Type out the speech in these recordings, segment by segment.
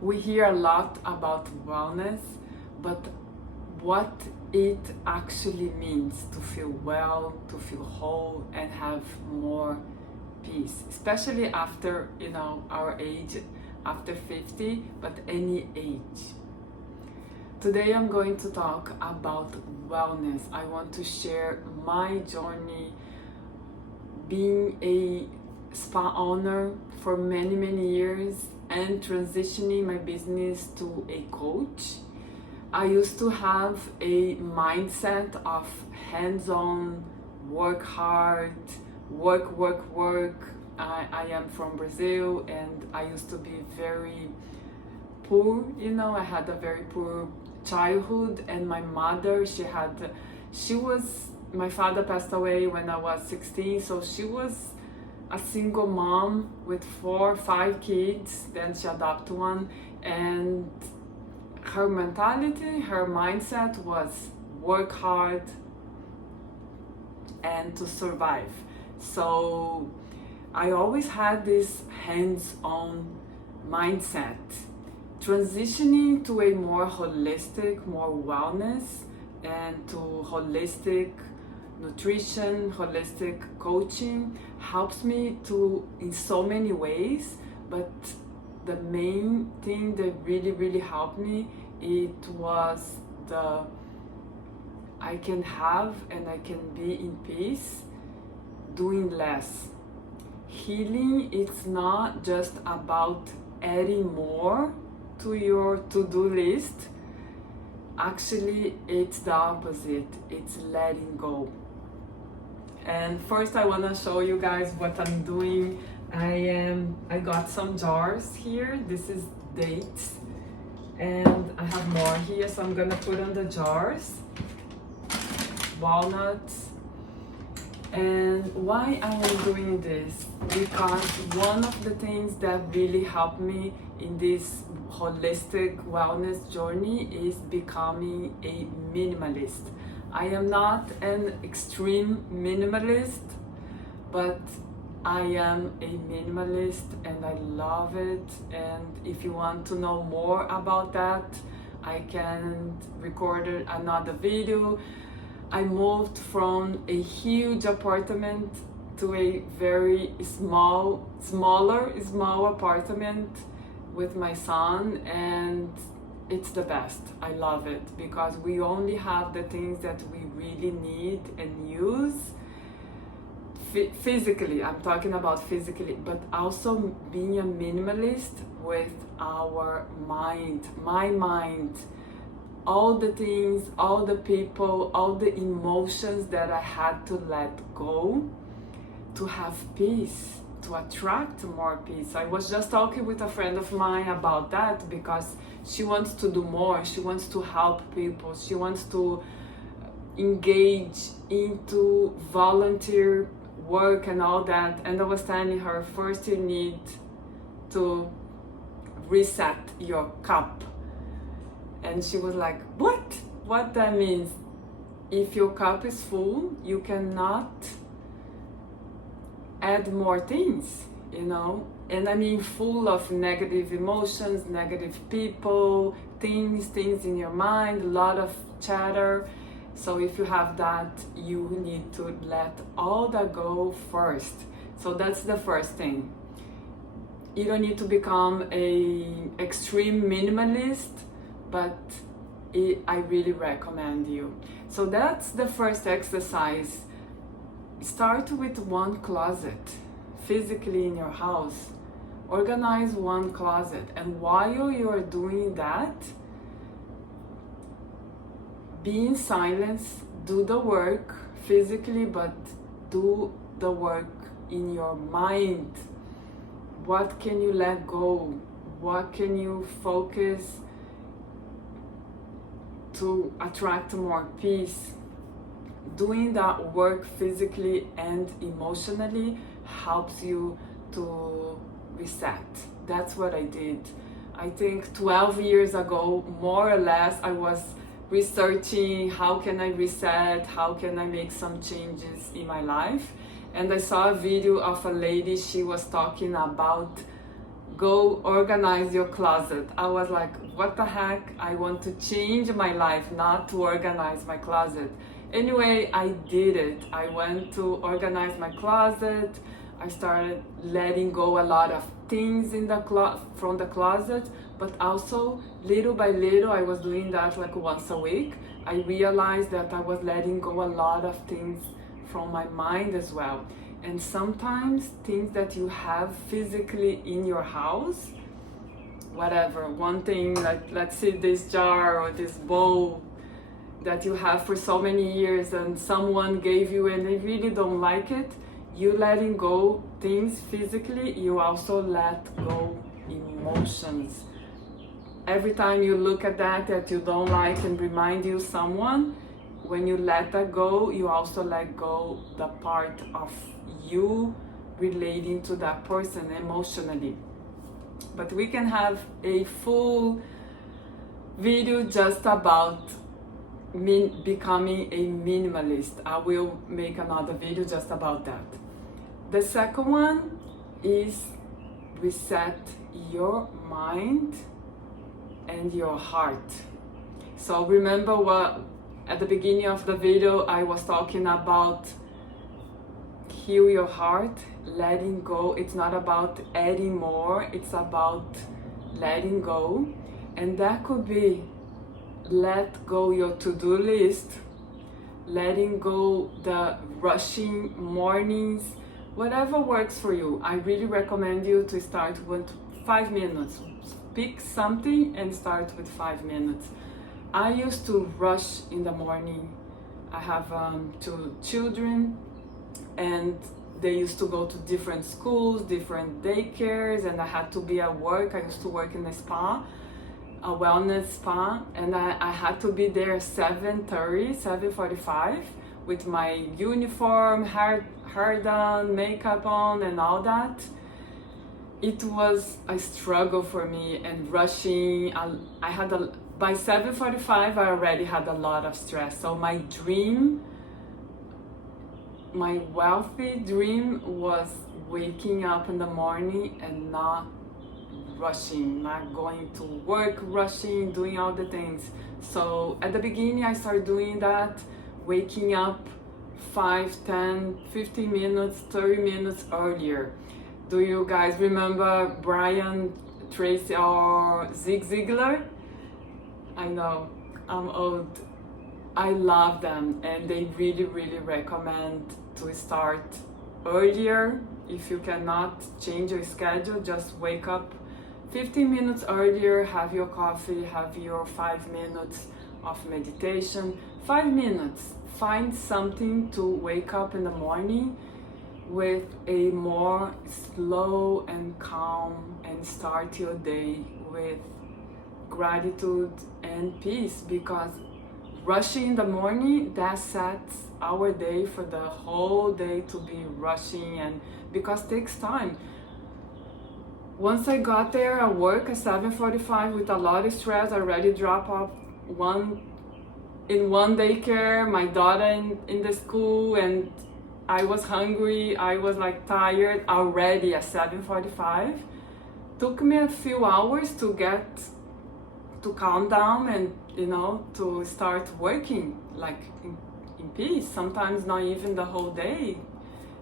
We hear a lot about wellness, but what it actually means to feel well, to feel whole, and have more peace, especially after our age, after 50, but any age. Today I'm going to talk about wellness. I want to share my journey being a spa owner for many years and transitioning my business to a coach. I used to have a mindset of hands-on, work hard, work. I am from Brazil and I used to be very poor, I had a very poor childhood, and my mother, my father passed away when I was 16, so she was a single mom with 4 or 5 kids, then she adopted one, and her mentality, her mindset was work hard and to survive. So I always had this hands-on mindset. Transitioning to a more holistic, more wellness, and to holistic nutrition, holistic coaching helps me in so many ways, but the main thing that really helped me, it was I can have and I can be in peace doing less. Healing, it's not just about adding more to your to-do list. Actually, it's the opposite. It's letting go. And first I want to show you guys what I'm doing. I got some jars here. This is dates, and I have more here, so I'm gonna put on the jars. Walnuts. And why I am doing this? Because one of the things that really helped me in this holistic wellness journey is becoming a minimalist. I am not an extreme minimalist, but I am a minimalist and I love it. And if you want to know more about that, I can record another video. I moved from a huge apartment to a very smaller apartment with my son, and it's the best. I love it because we only have the things that we really need and use physically. I'm talking about physically, but also being a minimalist with our mind, my mind. All the things, all the people, all the emotions that I had to let go to have peace, to attract more peace. I was just talking with a friend of mine about that because she wants to do more. She wants to help people. She wants to engage into volunteer work and all that. And I was telling her, first you need to reset your cup. And she was like, what that means? If your cup is full, you cannot add more things, and I mean full of negative emotions, negative people, things in your mind, a lot of chatter. So if you have that, you need to let all that go first. So that's the first thing. You don't need to become a extreme minimalist, but I really recommend you. So that's the first exercise. Start with one closet, physically in your house. Organize one closet, and while you are doing that, be in silence, do the work physically, but do the work in your mind. What can you let go? What can you focus to attract more peace? Doing that work physically and emotionally helps you to reset. That's what I did. I think 12 years ago, more or less, I was researching how can I reset, how can I make some changes in my life. And I saw a video of a lady, she was talking about go organize your closet. I was like, what the heck? I want to change my life, not to organize my closet. Anyway, I did it. I went to organize my closet. I started letting go a lot of things in the from the closet, but also little by little, I was doing that like once a week. I realized that I was letting go a lot of things from my mind as well. And sometimes things that you have physically in your house, whatever, one thing, like let's say this jar or this bowl that you have for so many years and someone gave you and they really don't like it, you letting go things physically, you also let go emotions. Every time you look at that you don't like and remind you someone, when you let that go, you also let go the part of you relating to that person emotionally. But we can have a full video just about becoming a minimalist. I will make another video just about that. The second one is reset your mind and your heart. So remember what at the beginning of the video I was talking about heal your heart, letting go. It's not about adding more, it's about letting go. And that could be let go your to-do list, letting go the rushing mornings, whatever works for you. I really recommend you to start with 5 minutes. Pick something and start with 5 minutes. I used to rush in the morning. I have 2 children and they used to go to different schools, different daycares, and I had to be at work. I used to work in a spa, a wellness spa, and I had to be there 7:30, 7:45 with my uniform, hair done, makeup on and all that. It was a struggle for me and rushing. I had by 7:45 I already had a lot of stress. So my dream, my wealthy dream, was waking up in the morning and not rushing, not going to work rushing, doing all the things. So at the beginning I started doing that, waking up 5, 10, 15 minutes, 30 minutes earlier. Do you guys remember Brian Tracy or Zig Ziglar? I know, I'm old. I love them and they really recommend to start earlier. If you cannot change your schedule, just wake up 15 minutes earlier, have your coffee, have your 5 minutes of meditation. 5 minutes. Find something to wake up in the morning with a more slow and calm and start your day with gratitude and peace, because rushing in the morning, that sets our day for the whole day to be rushing, and because it takes time. Once I got there at work at 7:45 with a lot of stress, I already dropped off one daycare, my daughter in the school, and I was hungry, I was like tired already at 7:45. Took me a few hours to calm down and to start working like in peace, sometimes not even the whole day.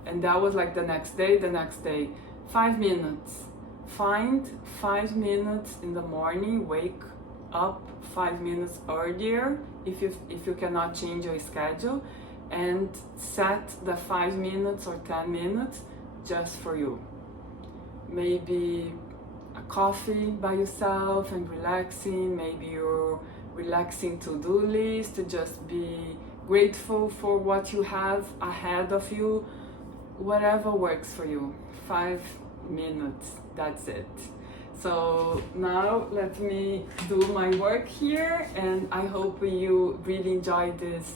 And that was like the next day. 5 minutes. Find 5 minutes in the morning, wake up 5 minutes earlier if you cannot change your schedule, and set the 5 minutes or 10 minutes just for you. Maybe a coffee by yourself and relaxing, maybe your relaxing to-do list, to just be grateful for what you have ahead of you, whatever works for you. 5 minutes, that's it. So now let me do my work here, and I hope you really enjoyed this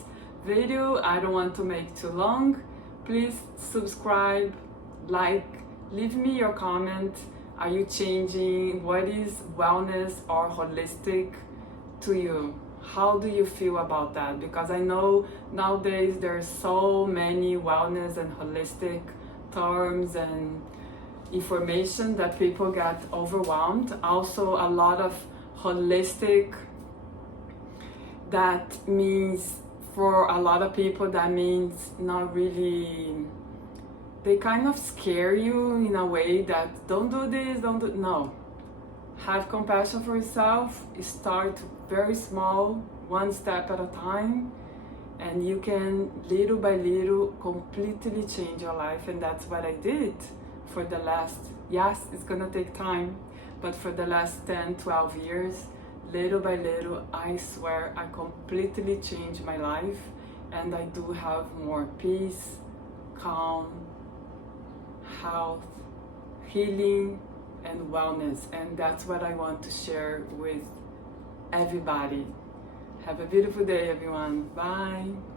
video. I don't want to make too long. Please subscribe, like, leave me your comment. Are you changing? What is wellness or holistic to you? How do you feel about that? Because I know nowadays there's so many wellness and holistic terms, and information that people get overwhelmed. Also a lot of holistic, that means for a lot of people that means not really, they kind of scare you in a way that don't do this, don't do, no. Have compassion for yourself, start very small, one step at a time, and you can little by little completely change your life. And that's what I did for the last, yes, it's gonna take time, but for the last 10, 12 years, little by little, I swear I completely changed my life, and I do have more peace, calm, health, healing, and wellness. And that's what I want to share with everybody. Have a beautiful day, everyone. Bye.